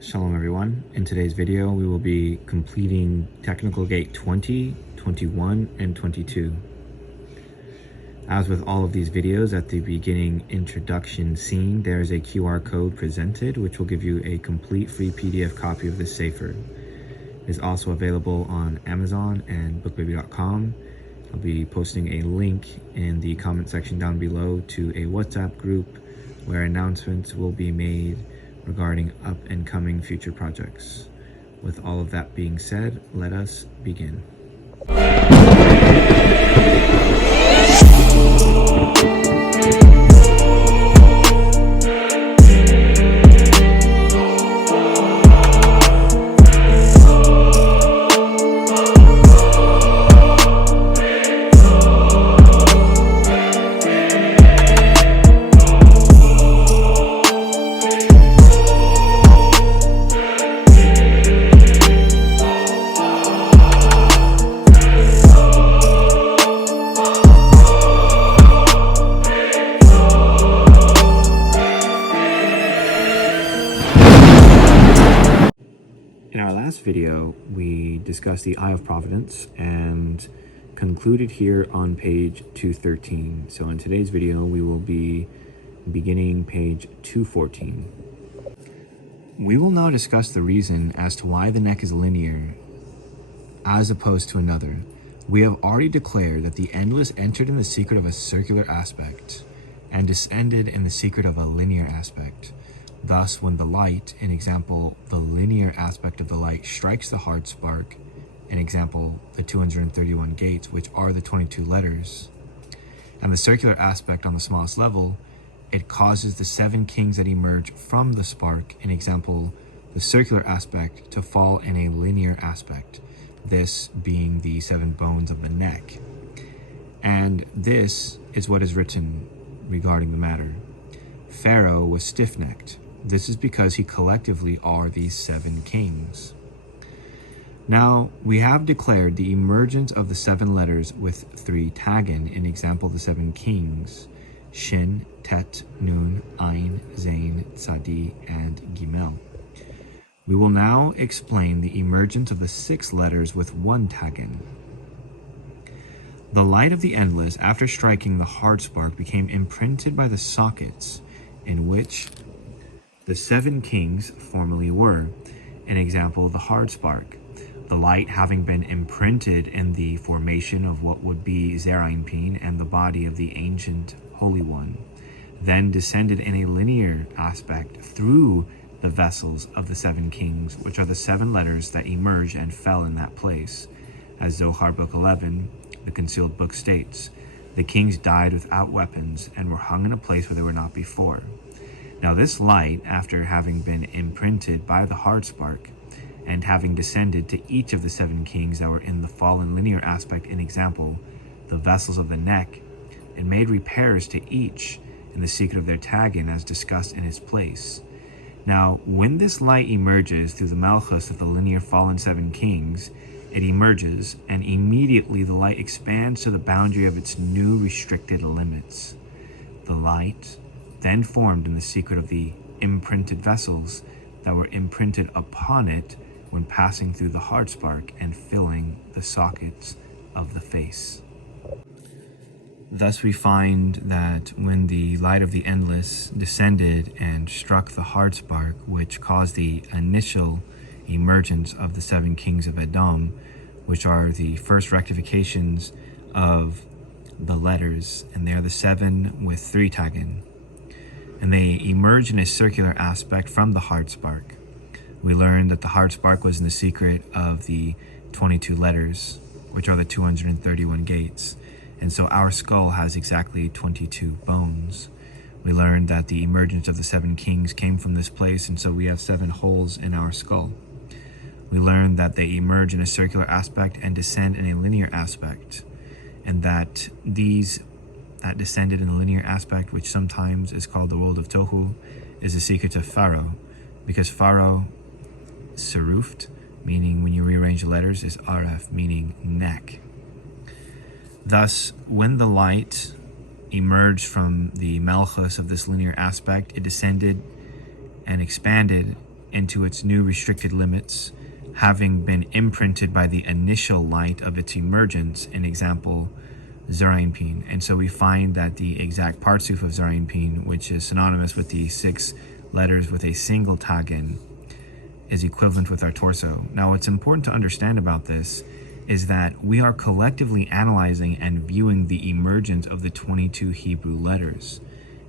Shalom everyone. In today's video, we will be completing technical gate 20, 21, and 22. As with all of these videos, at the beginning introduction scene, there is a QR code presented, which will give you a complete free PDF copy of this Sefer. It is also available on Amazon and bookbaby.com. I'll be posting a link in the comment section down below to a WhatsApp group where announcements will be made regarding up and coming future projects. With all of that being said, let us begin. In our last video, we discussed the Eye of Providence and concluded here on page 213. So in today's video, we will be beginning page 214. We will now discuss the reason as to why the neck is linear as opposed to another. We have already declared that the endless entered in the secret of a circular aspect and descended in the secret of a linear aspect. Thus, when the light, in example, the linear aspect of the light strikes the hard spark, in example, the 231 gates, which are the 22 letters, and the circular aspect on the smallest level, it causes the 7 kings that emerge from the spark, in example, the circular aspect, to fall in a linear aspect, this being the 7 bones of the neck. And this is what is written regarding the matter. Pharaoh was stiff-necked. This is because he collectively are these 7 kings. Now, we have declared the emergence of the 7 letters with 3 tagen, in example, the 7 kings, Shin, Tet, Nun, Ain, Zain, Tzadi, and Gimel. We will now explain the emergence of the 6 letters with 1 tagen. The light of the endless, after striking the hard spark, became imprinted by the sockets in which the 7 kings formerly were, an example, the hard spark. The light having been imprinted in the formation of what would be Zerainpin and the body of the ancient Holy One, then descended in a linear aspect through the vessels of the 7 kings, which are the 7 letters that emerged and fell in that place. As Zohar book 11, the concealed book states, the kings died without weapons and were hung in a place where they were not before. Now this light, after having been imprinted by the hard spark, and having descended to each of the 7 kings that were in the fallen linear aspect, in example, the vessels of the neck, it made repairs to each in the secret of their tagen, as discussed in its place. Now, when this light emerges through the malchus of the linear fallen 7 kings, it emerges, and immediately the light expands to the boundary of its new restricted limits. The light then formed in the secret of the imprinted vessels that were imprinted upon it when passing through the hard spark and filling the sockets of the face. Thus we find that when the light of the endless descended and struck the hard spark, which caused the initial emergence of the 7 kings of Edom, which are the first rectifications of the letters, and they are the 7 with 3 tagen, and they emerge in a circular aspect from the hard spark. We learned that the hard spark was in the secret of the 22 letters, which are the 231 gates, and so our skull has exactly 22 bones. We learned that the emergence of the 7 kings came from this place, and so we have 7 holes in our skull. We learned that they emerge in a circular aspect and descend in a linear aspect, and that these that descended in a linear aspect, which sometimes is called the world of Tohu, is the secret of Pharaoh, because Pharaoh, Seruft, meaning when you rearrange the letters, is Aref, meaning neck. Thus, when the light emerged from the malchus of this linear aspect, it descended and expanded into its new restricted limits, having been imprinted by the initial light of its emergence, in example, Zerainpin. And so we find that the exact parsuf of Zerainpin, which is synonymous with the 6 letters with a single tagin, is equivalent with our torso. Now, what's important to understand about this is that we are collectively analyzing and viewing the emergence of the 22 Hebrew letters.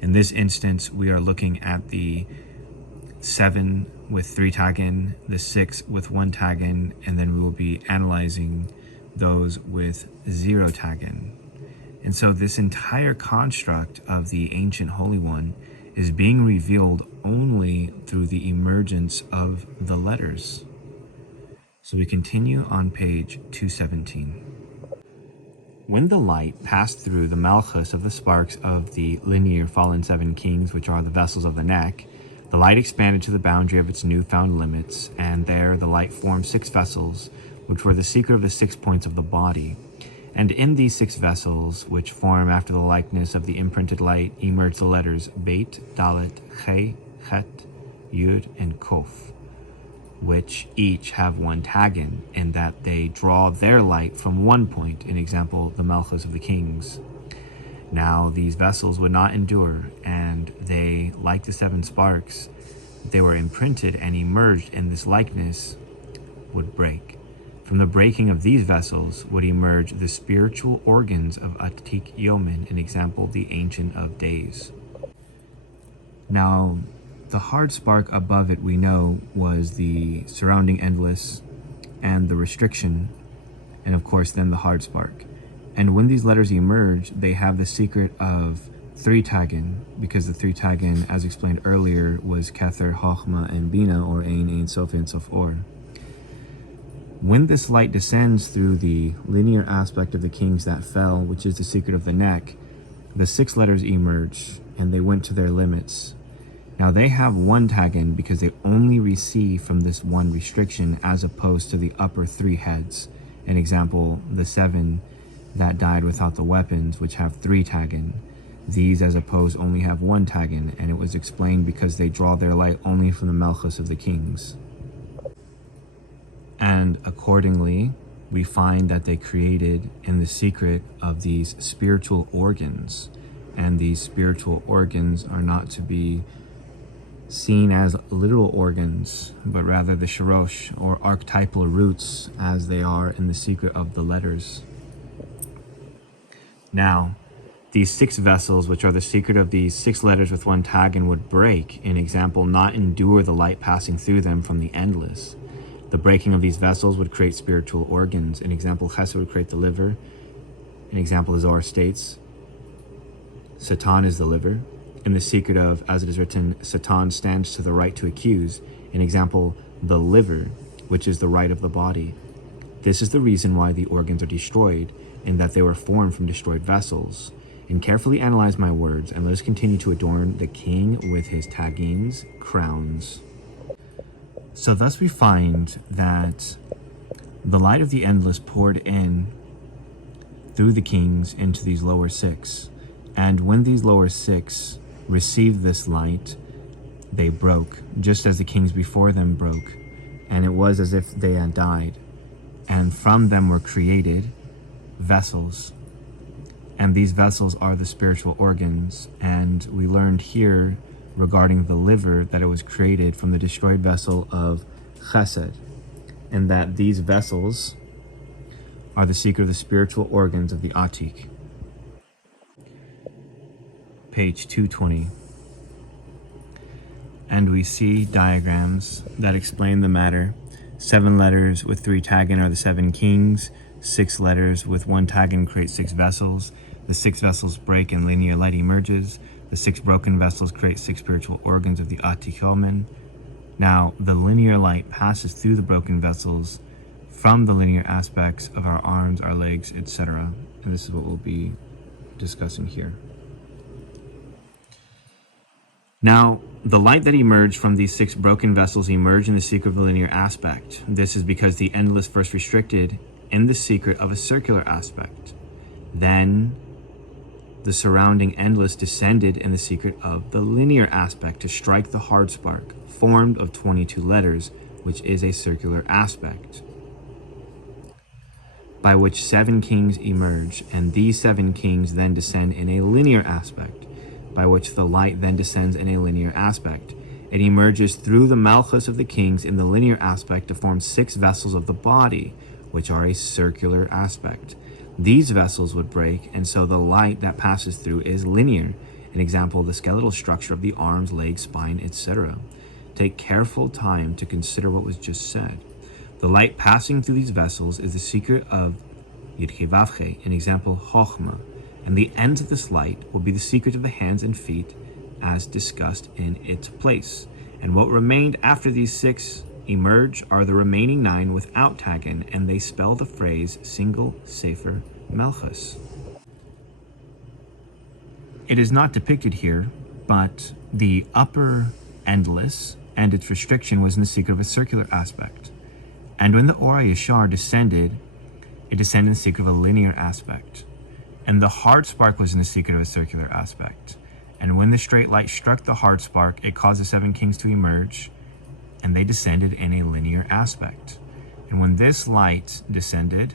In this instance, we are looking at the 7 with 3 tagin, the 6 with 1 tagin, and then we will be analyzing those with 0 tagin. And so this entire construct of the ancient Holy One is being revealed only through the emergence of the letters. So we continue on page 217. When the light passed through the malchus of the sparks of the linear fallen 7 kings, which are the vessels of the neck, the light expanded to the boundary of its newfound limits, and there the light formed 6 vessels, which were the secret of the 6 points of the body. And in these 6 vessels, which form after the likeness of the imprinted light, emerged the letters Beit, Dalet, Che, Chet, Yud, and Kof, which each have 1 tagin, in that they draw their light from 1 point, in example, the Malchus of the Kings. Now these vessels would not endure, and they, like the 7 sparks, they were imprinted and emerged in this likeness, would break. From the breaking of these vessels would emerge the spiritual organs of Atik Yomin, an example, the Ancient of Days. Now, the hard spark above it, we know, was the surrounding endless and the restriction, and of course then the hard spark. And when these letters emerge, they have the secret of 3 tagin, because the 3 tagin, as explained earlier, was Kether, Chochma, and Bina, or Ein Sof, and Sof Or. When this light descends through the linear aspect of the kings that fell, which is the secret of the neck, the 6 letters emerge, and they went to their limits. Now they have 1 tagin because they only receive from this 1 restriction, as opposed to the upper 3 heads. An example, the 7 that died without the weapons, which have 3 tagin. These, as opposed, only have 1 tagin, and it was explained because they draw their light only from the Malchus of the kings. And accordingly, we find that they created in the secret of these spiritual organs. And these spiritual organs are not to be seen as literal organs, but rather the sharosh, or archetypal roots, as they are in the secret of the letters. Now, these 6 vessels, which are the secret of these 6 letters with 1 tagin, would break, in example, not endure the light passing through them from the endless. The breaking of these vessels would create spiritual organs. An example, Chesed would create the liver. An example, the Zohar states, Satan is the liver. In the secret of, as it is written, Satan stands to the right to accuse. An example, the liver, which is the right of the body. This is the reason why the organs are destroyed, in that they were formed from destroyed vessels. And carefully analyze my words, and let us continue to adorn the king with his tagins, crowns. So thus we find that the light of the endless poured in through the kings into these lower 6. And when these lower 6 received this light, they broke, just as the kings before them broke. And it was as if they had died. And from them were created vessels. And these vessels are the spiritual organs. And we learned here regarding the liver that it was created from the destroyed vessel of Chesed, and that these vessels are the secret of the spiritual organs of the Atik. Page 220. And we see diagrams that explain the matter. 7 letters with 3 tagin are the 7 kings. 6 letters with 1 tagin create 6 vessels. The 6 vessels break and linear light emerges. The 6 broken vessels create 6 spiritual organs of the Atik Yomin. Now, the linear light passes through the broken vessels from the linear aspects of our arms, our legs, etc. And this is what we'll be discussing here. Now, the light that emerged from these 6 broken vessels emerged in the secret of the linear aspect. This is because the endless first restricted in the secret of a circular aspect. Then The surrounding endless descended in the secret of the linear aspect to strike the hard spark, formed of 22 letters, which is a circular aspect, by which 7 kings emerge, and these 7 kings then descend in a linear aspect, by which the light then descends in a linear aspect. It emerges through the malchus of the kings in the linear aspect to form 6 vessels of the body, which are a circular aspect. These vessels would break, and so the light that passes through is linear. An example, the skeletal structure of the arms, legs, spine, etc. Take careful time to consider what was just said. The light passing through these vessels is the secret of Yudhe Vavche, an example, Chochmah, and the ends of this light will be the secret of the hands and feet as discussed in its place. And what remained after these 6 emerge are the remaining 9 without Tagan, and they spell the phrase single Sefer Melchus. It is not depicted here, but the upper endless and its restriction was in the secret of a circular aspect. And when the Ora Yashar descended, it descended in the secret of a linear aspect. And the hard spark was in the secret of a circular aspect. And when the straight light struck the hard spark, it caused the 7 kings to emerge, and they descended in a linear aspect. And when this light descended,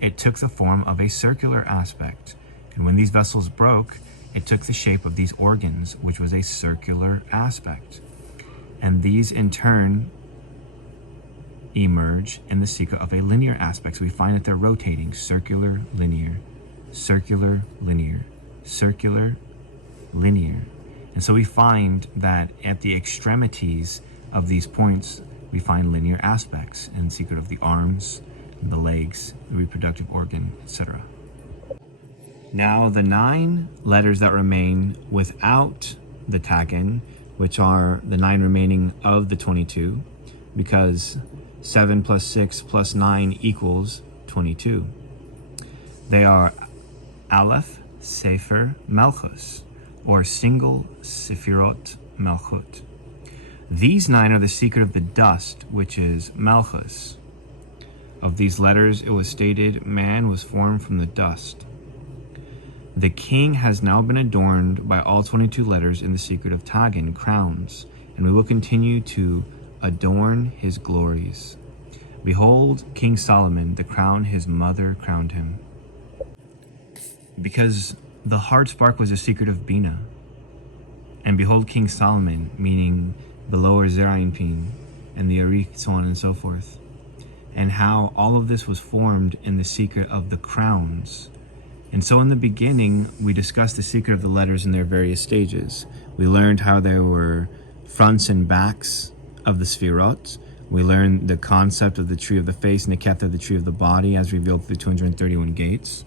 it took the form of a circular aspect. And when these vessels broke, it took the shape of these organs, which was a circular aspect. And these in turn emerge in the secret of a linear aspect. So we find that they're rotating: circular, linear, circular, linear, circular, linear. And so we find that at the extremities of these points, we find linear aspects in the secret of the arms, the legs, the reproductive organ, etc. Now the 9 letters that remain without the Tagan, which are the 9 remaining of the 22, because 7 plus 6 plus 9 equals 22. They are Aleph, Sefer, Malchus, or single Sefirot Malchut. These 9 are the secret of the dust, which is Malchus. Of these letters, it was stated, man was formed from the dust. The king has now been adorned by all 22 letters in the secret of Tagan, crowns, and we will continue to adorn his glories. Behold, King Solomon, the crown his mother crowned him. Because the hard spark was a secret of Bina. And behold, King Solomon, meaning the lower Zerainpin and the Arik, so on and so forth. And how all of this was formed in the secret of the crowns. And so in the beginning, we discussed the secret of the letters in their various stages. We learned how there were fronts and backs of the Sfirot. We learned the concept of the tree of the face and the Kether of the tree of the body as revealed through the 231 gates.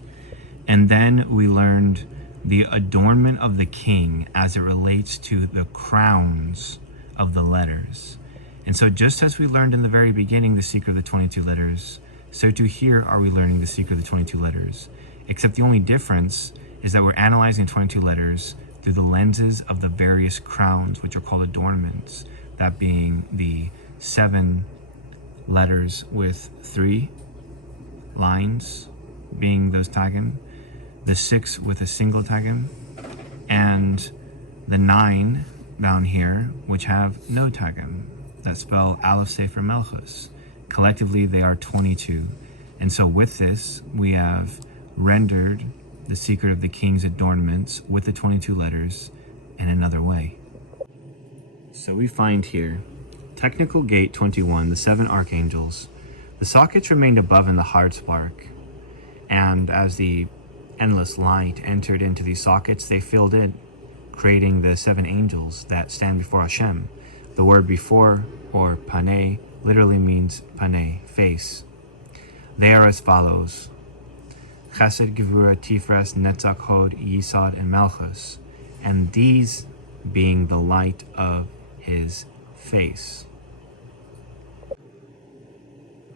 And then we learned the adornment of the king as it relates to the crowns of the letters. And so just as we learned in the very beginning the secret of the 22 letters, so too here are we learning the secret of the 22 letters. Except the only difference is that we're analyzing 22 letters through the lenses of the various crowns, which are called adornments, that being the 7 letters with 3 lines being those Tagan, the 6 with a single Tagan, and the 9 down here, which have no Tagan, that spell Aleph Sefer Melchus. Collectively, they are 22. And so with this, we have rendered the secret of the king's adornments with the 22 letters in another way. So we find here, technical gate 21, the 7 archangels. The sockets remained above in the hard spark, and as the endless light entered into these sockets, they filled it, creating the 7 angels that stand before Hashem. The word before, or paneh, literally means paneh, face. They are as follows: Chesed, Gevura, Tifres, Netzach, Hod, Yisod, and Malchus, and these being the light of his face.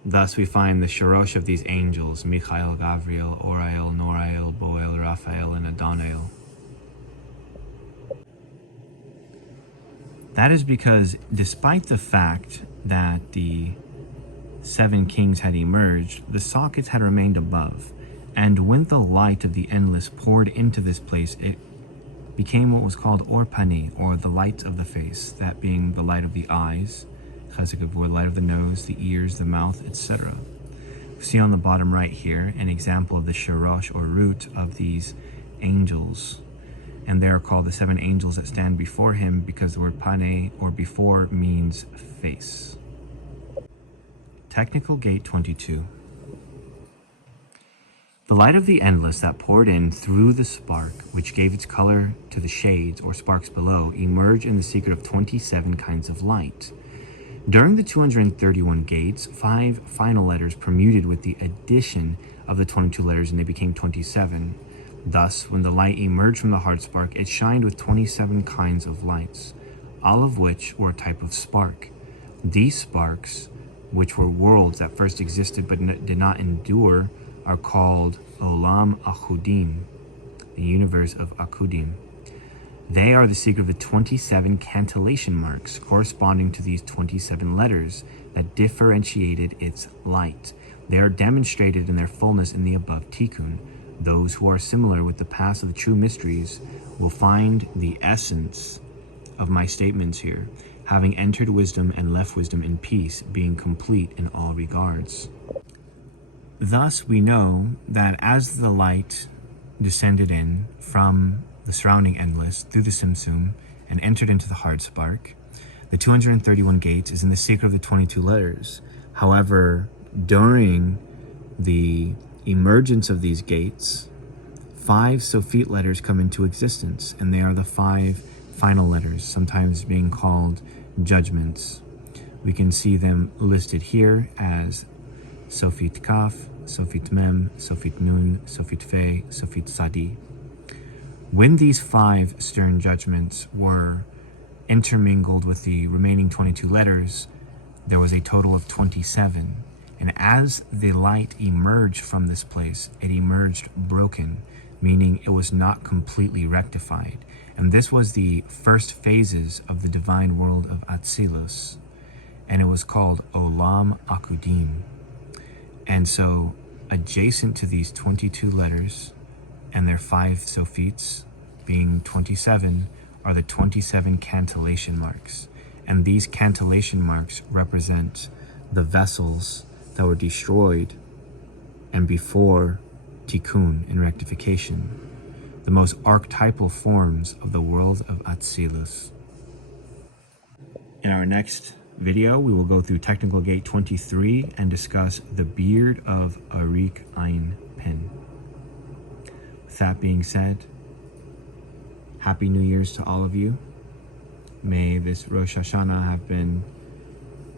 Thus we find the Shorosh of these angels, Michael, Gavriel, Orael, Norael, Boel, Raphael, and Adanael. That is because despite the fact that the 7 kings had emerged, the sockets had remained above. And when the light of the endless poured into this place, it became what was called Or Pani, or the light of the face, that being the light of the eyes, the light of the nose, the ears, the mouth, etc. See on the bottom right here an example of the shorosh, or root, of these angels. And they are called the 7 angels that stand before him, because the word pane, or before, means face. Technical Gate 22. The light of the endless that poured in through the spark, which gave its color to the shades, or sparks below, emerged in the secret of 27 kinds of light. During the 231 gates, 5 final letters permuted with the addition of the 22 letters, and they became 27. Thus, when the light emerged from the heart spark, it shined with 27 kinds of lights, all of which were a type of spark. These sparks, which were worlds that first existed but did not endure, are called Olam Akudim, the universe of Akudim. They are the secret of the 27 cantillation marks corresponding to these 27 letters that differentiated its light. They are demonstrated in their fullness in the above tikkun. Those who are similar with the past of the true mysteries will find the essence of my statements here, having entered wisdom and left wisdom in peace, being complete in all regards. Thus we know that as the light descended in from the surrounding endless through the Simsum and entered into the heart spark, the 231 gates is in the secret of the 22 letters. However, during the emergence of these gates, 5 Sophite letters come into existence, and they are the 5 final letters, sometimes being called judgments. We can see them listed here as Sophit Kaf, Sophit Mem, Sophit Nun, Sophit Fe, Sophit Sadi. When these 5 stern judgments were intermingled with the remaining 22 letters, there was a total of 27. And as the light emerged from this place, it emerged broken, meaning it was not completely rectified. And this was the first phases of the divine world of Atzilus, and it was called Olam Akudim. And so, adjacent to these 22 letters and their 5 Sophites, being 27, are the 27 cantillation marks. And these cantillation marks represent the vessels that were destroyed and before tikkun and rectification, the most archetypal forms of the world of Atzilus. In our next video, we will go through Technical Gate 23 and discuss the beard of Arik Ein Pen. With that being said, Happy New Year's to all of you. May this Rosh Hashanah have been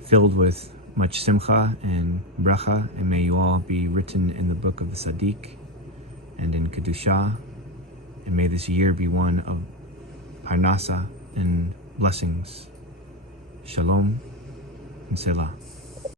filled with much simcha and bracha, and may you all be written in the book of the Sadiq and in Kedusha, and may this year be one of Parnasa and blessings. Shalom and Selah.